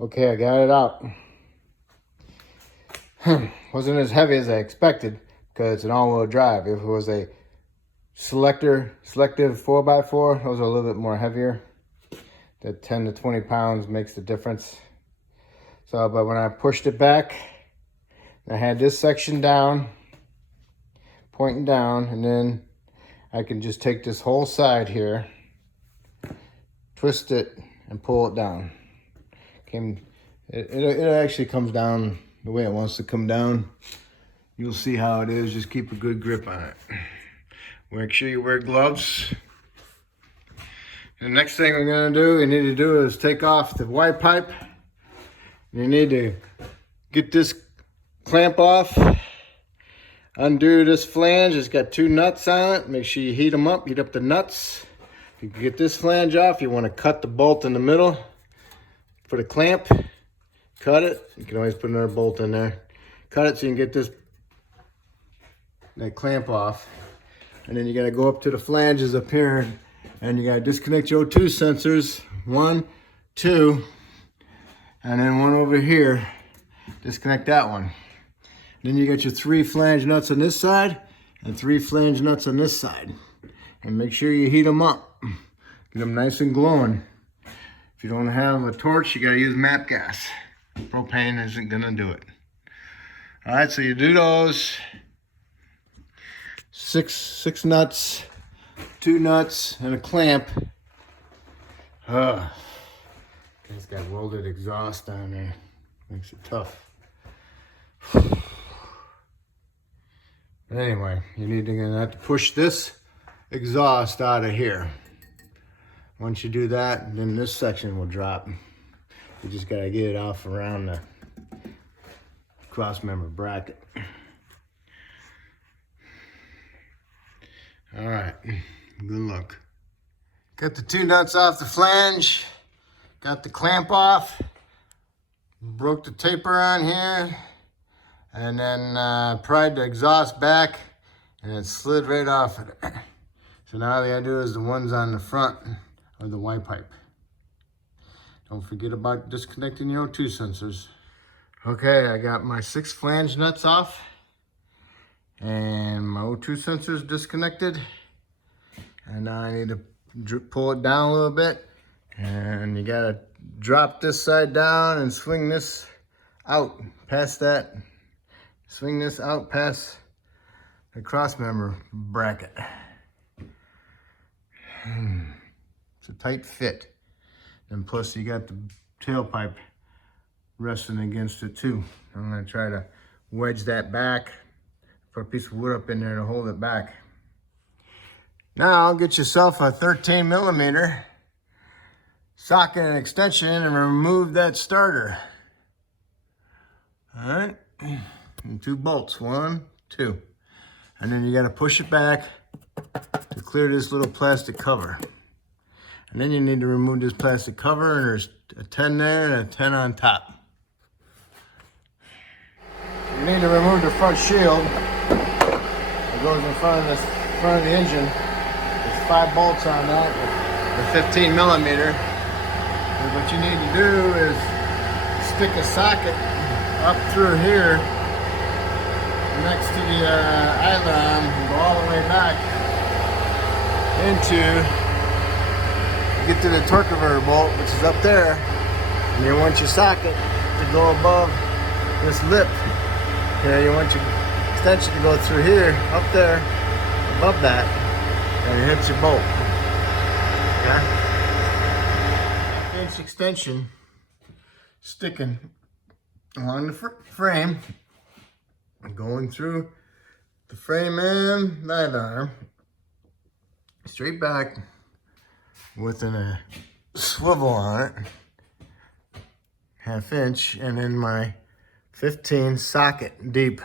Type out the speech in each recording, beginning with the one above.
Okay, I got it out. Wasn't as heavy as I expected because it's an all-wheel drive. If it was a selective 4x4, those are a little bit more heavier. That 10 to 20 pounds makes the difference. So, but when I pushed it back, I had this section down, pointing down, and then I can just take this whole side here, twist it, and pull it down. It actually comes down the way it wants to come down. You'll see how it is. Just keep a good grip on it. Make sure you wear gloves. The next thing you need to do is take off the Y pipe. You need to get this clamp off, undo this flange. It's got 2 nuts on it. Make sure you heat them up, heat up the nuts. If you can get this flange off, you want to cut the bolt in the middle for the clamp. Cut it. You can always put another bolt in there. Cut it so you can get that clamp off. And then you got to go up to the flanges up here and you got to disconnect your O2 sensors. 1, 2, and then one over here. Disconnect that one. Then you got your 3 flange nuts on this side and 3 flange nuts on this side. And make sure you heat them up. Get them nice and glowing. If you don't have a torch, you got to use MAP gas. Propane isn't going to do it. All right, so you do those. 6 nuts, 2 nuts, and a clamp. It's got welded exhaust down there. Makes it tough. Anyway, you're gonna have to push this exhaust out of here. Once you do that, then this section will drop. You just gotta get it off around the cross member bracket. All right, good luck. Got the 2 nuts off the flange, got the clamp off, broke the taper on here, and then pried the exhaust back, and it slid right off of it. So now all I gotta do is the ones on the front of the Y pipe. Don't forget about disconnecting your O2 sensors. Okay, I got my 6 flange nuts off and my O2 sensors disconnected. And now I need to pull it down a little bit. And you gotta drop this side down and swing this out past that. Swing this out past the cross member bracket. It's a tight fit. And plus you got the tailpipe resting against it too. I'm gonna try to wedge that back, put a piece of wood up in there to hold it back. Now get yourself a 13 millimeter socket and extension and remove that starter. All right, and 2 bolts, 1, 2. And then you gotta push it back to clear this little plastic cover. And then you need to remove this plastic cover, and there's a 10 there and a 10 on top. You need to remove the front shield. It goes in front of the engine. There's 5 bolts on that, the 15 millimeter. And what you need to do is stick a socket up through here next to the island and go all the way back into, get to the torque converter bolt, which is up there, and you want your socket to go above this lip. Okay, you want your extension to go through here, up there, above that, and it hits your bolt. Okay? 1/2 extension sticking along the frame, going through the frame and light arm, straight back with a swivel on it, 1/2 inch, and then my 15 socket deep.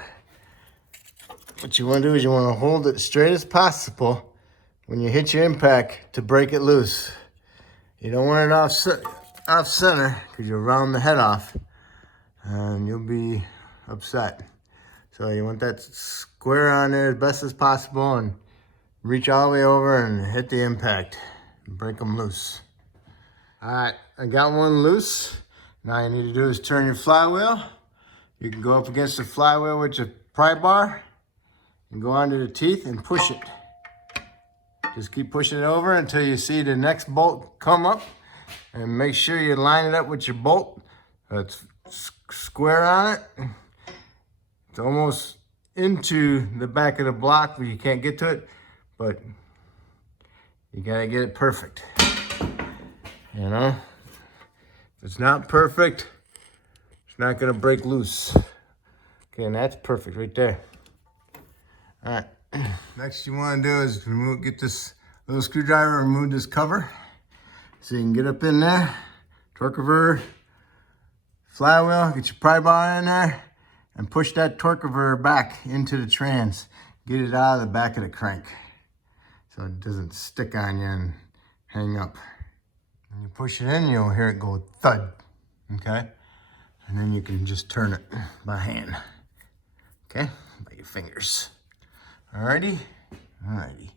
What you want to do is you want to hold it straight as possible when you hit your impact to break it loose. You don't want it off center because you'll round the head off and you'll be upset. So you want that square on there as best as possible and reach all the way over and hit the impact and break them loose. All right, I got one loose. Now you need to do is turn your flywheel. You can go up against the flywheel with your pry bar and go under the teeth and push it. Just keep pushing it over until you see the next bolt come up, and make sure you line it up with your bolt. That's square on it. It's almost into the back of the block where you can't get to it, but you gotta get it perfect. You know, if it's not perfect, it's not gonna break loose. Okay, and that's perfect right there. All right, next you wanna do is get this little screwdriver, remove this cover, so you can get up in there, torque converter, flywheel, get your pry bar in there, and push that torque converter back into the trans. Get it out of the back of the crank so it doesn't stick on you and hang up. When you push it in, you'll hear it go thud, okay? And then you can just turn it by hand, okay? By your fingers. Alrighty? Alrighty.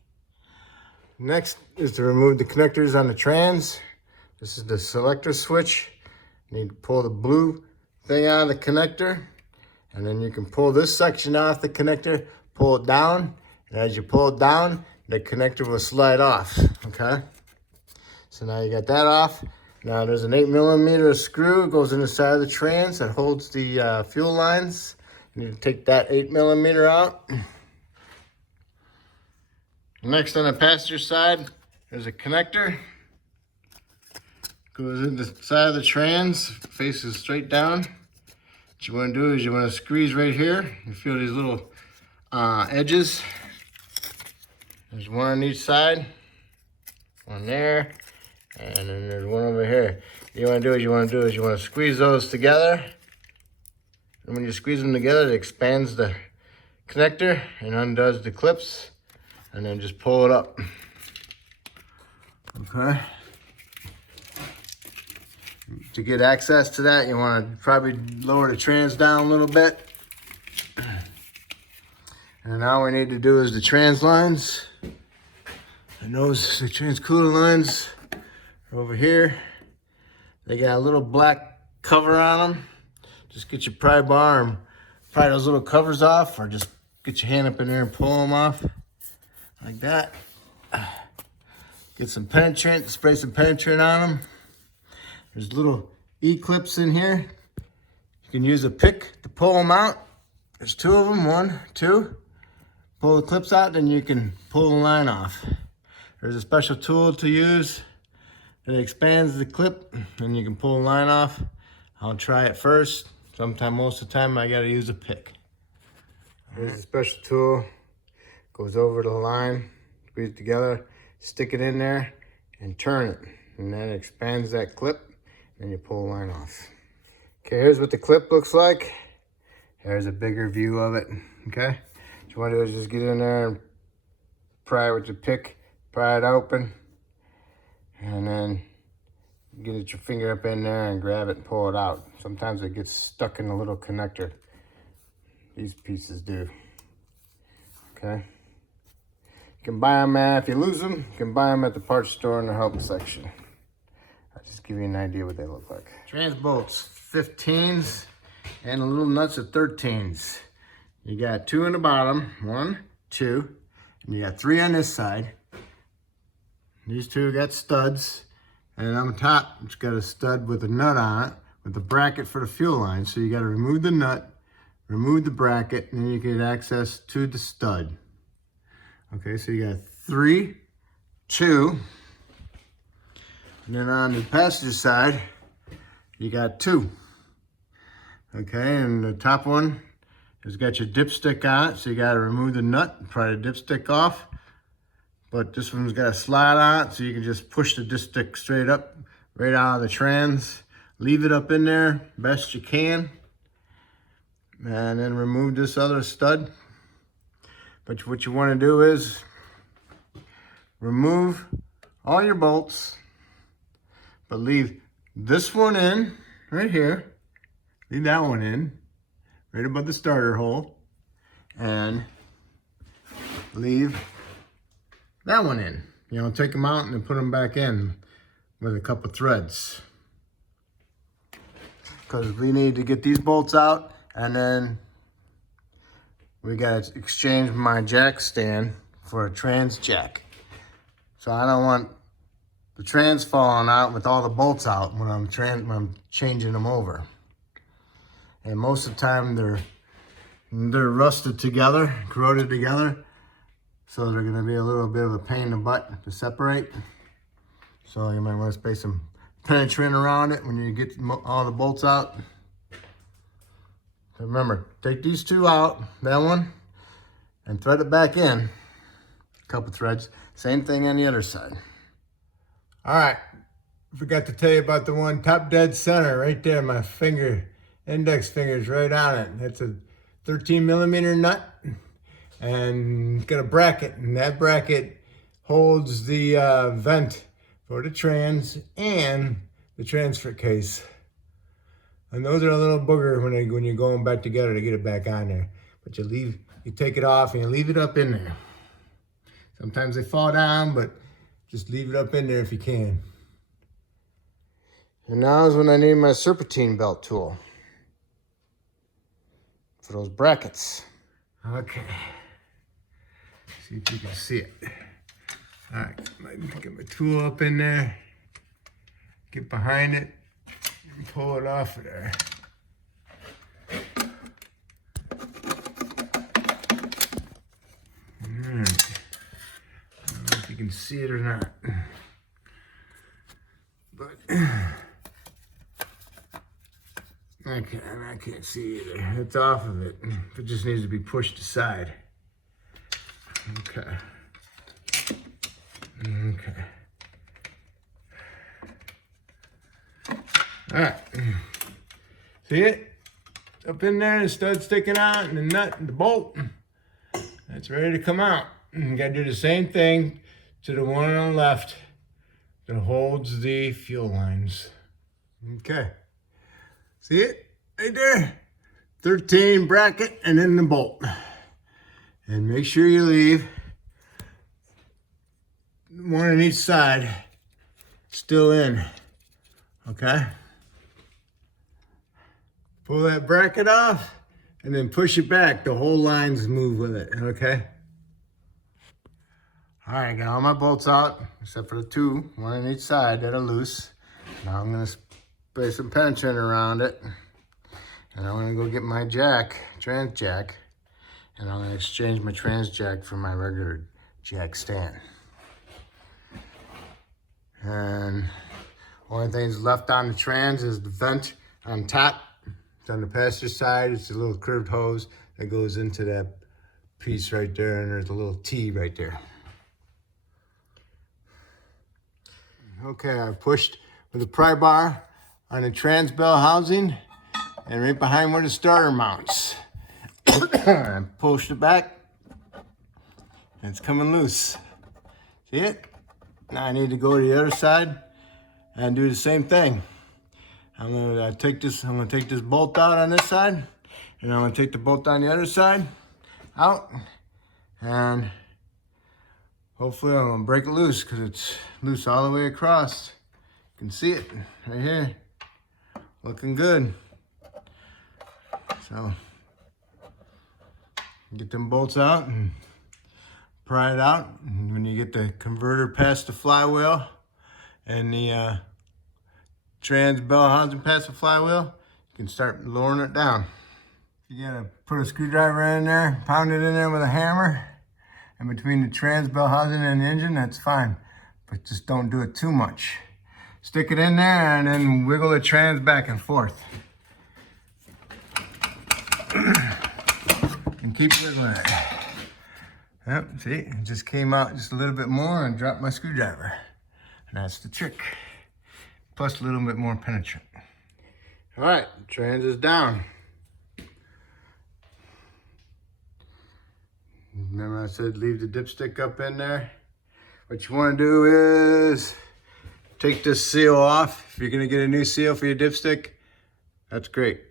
Next is to remove the connectors on the trans. This is the selector switch. You need to pull the blue thing out of the connector, and then you can pull this section off the connector, pull it down, and as you pull it down, the connector will slide off, okay? So now you got that off. Now there's an 8mm screw, it goes in the side of the trans that holds the fuel lines. You need to take that 8mm out. Next on the passenger side, there's a connector. Goes in the side of the trans, faces straight down. What you want to do is you want to squeeze right here. You feel these little edges. There's one on each side, one there, and then there's one over here. What you want to squeeze those together. And when you squeeze them together, it expands the connector and undoes the clips, and then just pull it up. Okay. To get access to that, you want to probably lower the trans down a little bit. And now all we need to do is the trans lines. And those, the trans cooler lines are over here. They got a little black cover on them. Just get your pry bar and pry those little covers off, or just get your hand up in there and pull them off like that. Get some penetrant, spray some penetrant on them. There's little E-clips in here. You can use a pick to pull them out. There's two of them, 1, 2. Pull the clips out, then you can pull the line off. There's a special tool to use that expands the clip, and you can pull the line off. I'll try it first. Most of the time, I gotta use a pick. Here's a special tool. Goes over the line, squeeze it together, stick it in there, and turn it. And then it expands that clip. Then you pull the line off. Okay, here's what the clip looks like. Here's a bigger view of it, okay? What you want to do is just get in there and pry it with your pick, pry it open, and then get your finger up in there and grab it and pull it out. Sometimes it gets stuck in a little connector. These pieces do, okay? You can buy them, if you lose them, you can buy them at the parts store in the help section. Just give you an idea what they look like. Trans bolts, 15s, and the little nuts are 13s. You got 2 in the bottom, 1, 2, and you got 3 on this side. These 2 got studs, and on top, it's got a stud with a nut on it, with a bracket for the fuel line. So you got to remove the nut, remove the bracket, and then you get access to the stud. Okay, so you got 3, 2, and then on the passenger side, you got 2. Okay, and the top one has got your dipstick on it, so you got to remove the nut, pry the dipstick off. But this one's got a slide on it, so you can just push the dipstick straight up, right out of the trans. Leave it up in there best you can, and then remove this other stud. But what you want to do is remove all your bolts, but leave this one in right here. Leave that one in right above the starter hole, and leave that one in. You know, take them out and then put them back in with a couple threads. because we need to get these bolts out, and then we got to exchange my jack stand for a trans jack. So I don't want the trans falling out with all the bolts out when I'm changing them over. And most of the time they're rusted together, corroded together, so they're going to be a little bit of a pain in the butt to separate. So you might want to spray some penetrant around it when you get all the bolts out. So remember, take these two out, that one, and thread it back in. A couple threads. Same thing on the other side. All right, forgot to tell you about the one top dead center right there. My finger, index finger's right on it. It's a 13 millimeter nut, and it's got a bracket, and that bracket holds the vent for the trans and the transfer case. And those are a little booger when you're going back together to get it back on there. But you take it off and you leave it up in there. Sometimes they fall down, but just leave it up in there if you can. And now is when I need my serpentine belt tool for those brackets. Okay. See if you can see it. All right, get my tool up in there, get behind it, and pull it off of there. All right. I don't know if you can see it or not, but I can't see either. It's off of it. It just needs to be pushed aside. Okay. Okay. All right. See it? Up in there, the stud sticking out, and the nut and the bolt. That's ready to come out. You gotta do the same thing to the one on the left that holds the fuel lines. Okay. See it? Right there. 13 bracket and then the bolt. And make sure you leave one on each side still in. Okay? Pull that bracket off and then push it back. The whole lines move with it. Okay? All right, I got all my bolts out except for the two, one on each side that are loose. Now I'm going to spray some penetrant around it. And I'm going to go get my jack, trans jack, and I'm going to exchange my trans jack for my regular jack stand. And only thing that's left on the trans is the vent on top. It's on the passenger side. It's a little curved hose that goes into that piece right there, and there's a little T right there. Okay, I pushed with a pry bar on the trans bell housing and right behind where the starter mounts. I pushed it back and it's coming loose. See it? Now I need to go to the other side and do the same thing. I'm gonna take this bolt out on this side, and I'm gonna take the bolt on the other side out, and hopefully I'm gonna break it loose because it's loose all the way across. You can see it right here, looking good. So get them bolts out and pry it out. And when you get the converter past the flywheel and the trans bell housing past the flywheel, you can start lowering it down. You gotta put a screwdriver in there, pound it in there with a hammer, and between the trans bell housing and the engine, that's fine. But just don't do it too much. Stick it in there and then wiggle the trans back and forth. And keep wiggling it. Yep, see, it just came out just a little bit more and dropped my screwdriver. And that's the trick. Plus a little bit more penetrant. All right, trans is down. Remember I said leave the dipstick up in there? What you want to do is take this seal off. If you're going to get a new seal for your dipstick, that's great.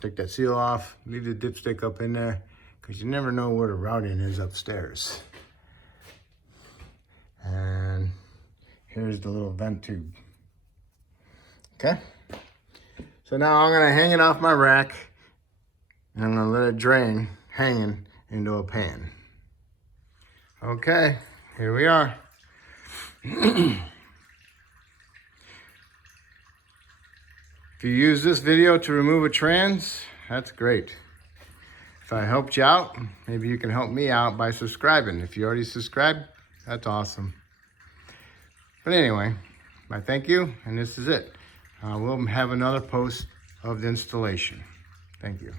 Take that seal off, leave the dipstick up in there, because you never know where the routing is upstairs. And here's the little vent tube. Okay? So now I'm gonna hang it off my rack and I'm gonna let it drain hanging into a pan. Okay, here we are. If you use this video to remove a trans, that's great. If I helped you out, maybe you can help me out by subscribing. If you already subscribed, that's awesome. But anyway, I thank you, and this is it. We'll have another post of the installation. Thank you.